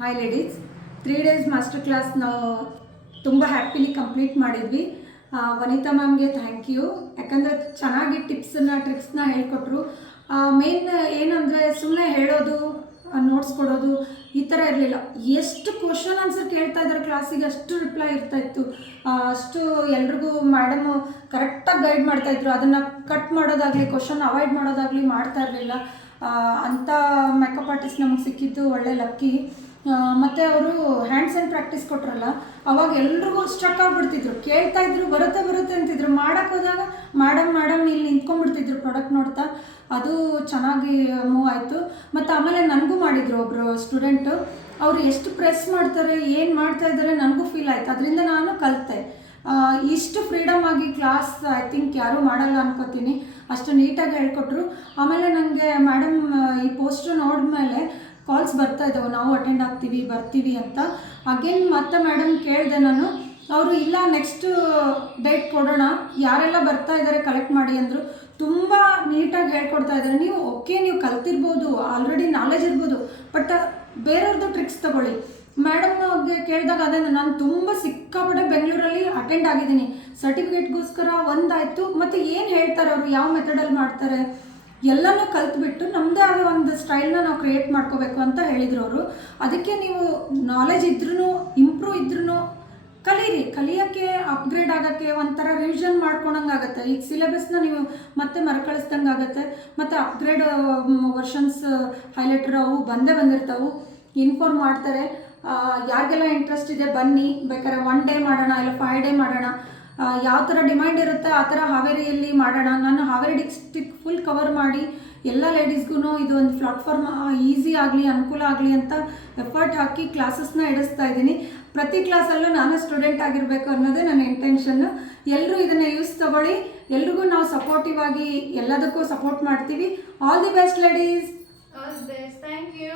Hi ladies, 3 days master class ನಾವು ತುಂಬ happily complete ಮಾಡಿದ್ವಿ. ವನಿತಾ ಮ್ಯಾಮ್ಗೆ ಥ್ಯಾಂಕ್ ಯು. ಯಾಕಂದರೆ ಚೆನ್ನಾಗಿ ಟಿಪ್ಸನ್ನ ಟ್ರಿಕ್ಸ್ನ ಹೇಳ್ಕೊಟ್ರು. ಮೇನ್ ಏನಂದರೆ ಸುಮ್ಮನೆ ಹೇಳೋದು, ನೋಟ್ಸ್ ಕೊಡೋದು ಈ ಥರ ಇರಲಿಲ್ಲ. ಎಷ್ಟು ಕ್ವಶನ್ ಆನ್ಸರ್ ಕೇಳ್ತಾ ಇದ್ದಾರೆ ಕ್ಲಾಸಿಗೆ ಅಷ್ಟು ರಿಪ್ಲೈ ಇರ್ತಾಯಿತ್ತು. ಅಷ್ಟು ಎಲ್ರಿಗೂ ಮೇಡಮು ಕರೆಕ್ಟಾಗಿ ಗೈಡ್ ಮಾಡ್ತಾಯಿದ್ರು. ಅದನ್ನು ಕಟ್ ಮಾಡೋದಾಗಲಿ ಕ್ವಶನ್ ಅವಾಯ್ಡ್ ಮಾಡೋದಾಗಲಿ ಮಾಡ್ತಾ ಇರಲಿಲ್ಲ. ಅಂಥ ಮೇಕಪ್ ಆರ್ಟಿಸ್ಟ್ ನಮಗೆ ಸಿಕ್ಕಿದ್ದು ಒಳ್ಳೆ ಲಕ್ಕಿ. ಮತ್ತು ಅವರು ಹ್ಯಾಂಡ್ಸ್ ಆ್ಯಂಡ್ ಪ್ರಾಕ್ಟೀಸ್ ಕೊಟ್ರಲ್ಲ, ಅವಾಗ ಎಲ್ರಿಗೂ ಸ್ಟ್ರಕ್ ಆಗಿಬಿಡ್ತಿದ್ರು. ಕೇಳ್ತಾಯಿದ್ರು, ಬರುತ್ತೆ ಅಂತಿದ್ರು. ಮಾಡೋಕ್ಕೆ ಹೋದಾಗ ಮೇಡಮ್ ಇಲ್ಲಿ ನಿಂತ್ಕೊಂಡ್ಬಿಡ್ತಿದ್ರು ಪ್ರಾಡಕ್ಟ್ ನೋಡ್ತಾ. ಅದು ಚೆನ್ನಾಗಿ ಮೂವ್ ಆಯಿತು. ಮತ್ತು ಆಮೇಲೆ ನನಗೂ ಮಾಡಿದರು ಒಬ್ಬರು ಸ್ಟೂಡೆಂಟು. ಅವರು ಎಷ್ಟು ಪ್ರೆಸ್ ಮಾಡ್ತಾರೆ, ಏನು ಮಾಡ್ತಾಯಿದ್ದಾರೆ ನನಗೂ ಫೀಲ್ ಆಯಿತು. ಅದರಿಂದ ನಾನು ಕಲಿತೆ. ಇಷ್ಟು ಫ್ರೀಡಮ್ ಆಗಿ ಕ್ಲಾಸ್ ಐ ಥಿಂಕ್ ಯಾರೂ ಮಾಡಲ್ಲ ಅನ್ಕೋತೀನಿ. ಅಷ್ಟು ನೀಟಾಗಿ ಹೇಳ್ಕೊಟ್ರು. ಆಮೇಲೆ ನನಗೆ ಮೇಡಮ್ ಈ ಪೋಸ್ಟರ್ ನೋಡಿದ್ಮೇಲೆ ಕಾಲ್ಸ್ ಬರ್ತಾ ಇದ್ದಾವೆ, ನಾವು ಅಟೆಂಡ್ ಆಗ್ತೀವಿ ಬರ್ತೀವಿ ಅಂತ. ಅಗೇನ್ ಮತ್ತೆ ಮೇಡಮ್ ಕೇಳಿದೆ ನಾನು. ಅವರು ಇಲ್ಲ ನೆಕ್ಸ್ಟ್ ಡೇಟ್ ಕೊಡೋಣ, ಯಾರೆಲ್ಲ ಬರ್ತಾ ಇದ್ದಾರೆ ಕಲೆಕ್ಟ್ ಮಾಡಿ ಅಂದರು. ತುಂಬ ನೀಟಾಗಿ ಹೇಳ್ಕೊಡ್ತಾ ಇದ್ದಾರೆ. ನೀವು ನೀವು ಕಲ್ತಿರ್ಬೋದು, ಆಲ್ರೆಡಿ ನಾಲೆಜ್ ಇರ್ಬೋದು, ಬಟ್ ಬೇರೆಯವ್ರದ್ದು ಟ್ರಿಕ್ಸ್ ತಗೊಳ್ಳಿ. ಮೇಡಮ್ಗೆ ಕೇಳಿದಾಗ ಅದೇ ನಾನು ತುಂಬ ಸಿಕ್ಕಾಪಟ್ಟೆ ಬೆಂಗಳೂರಲ್ಲಿ ಅಟೆಂಡ್ ಆಗಿದ್ದೀನಿ. ಸರ್ಟಿಫಿಕೇಟ್ಗೋಸ್ಕರ ಒಂದಾಯಿತು, ಮತ್ತು ಏನು ಹೇಳ್ತಾರೆ ಅವರು, ಯಾವ ಮೆಥಡಲ್ಲಿ ಮಾಡ್ತಾರೆ ಎಲ್ಲನೂ ಕಲ್ತ್ಬಿಟ್ಟು ನಮ್ಮದೇ ಆದ ಒಂದು ಸ್ಟೈಲ್ನ ನಾವು ಕ್ರಿಯೇಟ್ ಮಾಡ್ಕೋಬೇಕು ಅಂತ ಹೇಳಿದರು ಅವರು. ಅದಕ್ಕೆ ನೀವು ನಾಲೆಜ್ ಇದ್ರೂ ಇಂಪ್ರೂವ್ ಇದ್ರೂ ಕಲೀರಿ. ಕಲಿಯೋಕ್ಕೆ ಅಪ್ಗ್ರೇಡ್ ಆಗೋಕ್ಕೆ ಒಂಥರ ರಿವಿಷನ್ ಮಾಡ್ಕೊಳಂಗೆ ಆಗುತ್ತೆ. ಈಗ ಸಿಲೆಬಸ್ನ ನೀವು ಮತ್ತೆ ಮರುಕಳಿಸ್ದಂಗೆ ಆಗುತ್ತೆ. ಮತ್ತು ಅಪ್ಗ್ರೇಡ್ ವರ್ಷನ್ಸ್ ಹೈಲೈಟರ್ ಅವು ಬಂದಿರ್ತಾವೆ, ಇನ್ಫಾರ್ಮ್ ಮಾಡ್ತಾರೆ. ಯಾರಿಗೆಲ್ಲ ಇಂಟ್ರೆಸ್ಟ್ ಇದೆ ಬನ್ನಿ, ಬೇಕಾದ್ರೆ 1 ಡೇ ಮಾಡೋಣ ಇಲ್ಲ 5 ಡೇ ಮಾಡೋಣ. ಯಾವ ಥರ ಡಿಮ್ಯಾಂಡ್ ಇರುತ್ತೆ ಆ ಥರ ಹಾವೇರಿಯಲ್ಲಿ ಮಾಡೋಣ. ನಾನು ಹಾವೇರಿ ಡಿಸ್ಟ್ರಿಕ್ಟ್ ಫುಲ್ ಕವರ್ ಮಾಡಿ ಎಲ್ಲ ಲೇಡೀಸ್ಗೂ ಇದು ಒಂದು ಪ್ಲಾಟ್ಫಾರ್ಮ್ ಈಸಿ ಆಗಲಿ, ಅನುಕೂಲ ಆಗಲಿ ಅಂತ ಎಫರ್ಟ್ ಹಾಕಿ ಕ್ಲಾಸಸ್ನ ನಡೆಸ್ತಾ ಇದ್ದೀನಿ. ಪ್ರತಿ ಕ್ಲಾಸಲ್ಲೂ ನಾನು ಸ್ಟೂಡೆಂಟ್ ಆಗಿರಬೇಕು ಅನ್ನೋದೇ ನನ್ನ ಇಂಟೆನ್ಷನ್ನು. ಎಲ್ಲರೂ ಇದನ್ನು ಯೂಸ್ ತಗೊಳ್ಳಿ. ಎಲ್ರಿಗೂ ನಾವು ಸಪೋರ್ಟಿವ್ ಆಗಿ ಎಲ್ಲದಕ್ಕೂ ಸಪೋರ್ಟ್ ಮಾಡ್ತೀವಿ. All the best ladies. Thank you.